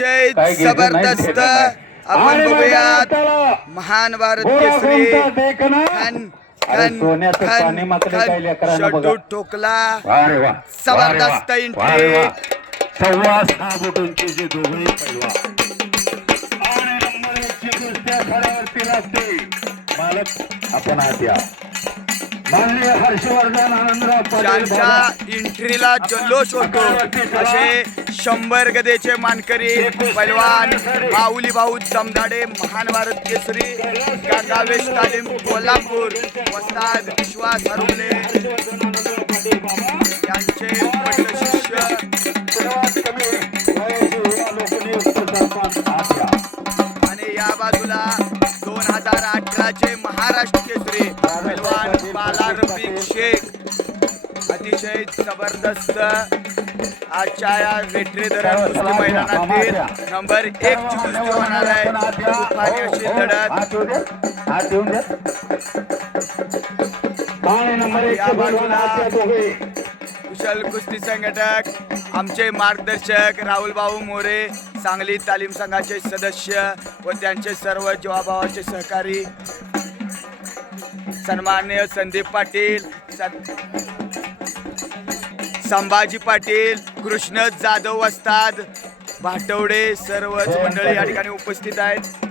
जबरदस्त. आपण बघूयात महान भारत गोळा केसरी कोणता देखना? खन अरे खन सोन्याचं पाणी खन मात्र काय खन लेकरांना बघा. शेड्यू ठोकला जबरदस्त अरे वा, entry. अरे वा. सव्वा सहा बोटांचे जे दोघंही पैलवा आणि नंबर एकची कुस्त्या खऱ्यावरती लागते मालक आपण आत या माननीय हर्षवर्धन आनंदराव ज्यांच्या. एंट्रीला जल्लोष होतो असे शंभर गदेचे मानकरी पैलवान माऊली भाऊ जमदाडे महान भारत केसरी गंगावेश तालीम कोल्हापूर वस्ताद विश्वास हरवले. यांचे शिष्य. आणि या बाजूला दोन हजार अठराचे महाराष्ट्र केसरी पैलवान बाला रफिक शेख. अतिशय जबरदस्त आजच्या या वेटरी धरण कुस्ती मैदानातील नंबर एक ची कुस्ती होणार आहे. अशी लढत या बाजूला कुशल कुस्ती संघटक आमचे मार्गदर्शक राहुल भाऊ मोरे सांगली तालीम संघाचे सदस्य व त्यांचे सर्व जीवाभावाचे सहकारी. सन्मान्य संदीप पाटील संभाजी पाटील कृष्ण जाधव असतात. भाटवडे सर्वच मंडळी या ठिकाणी उपस्थित आहेत.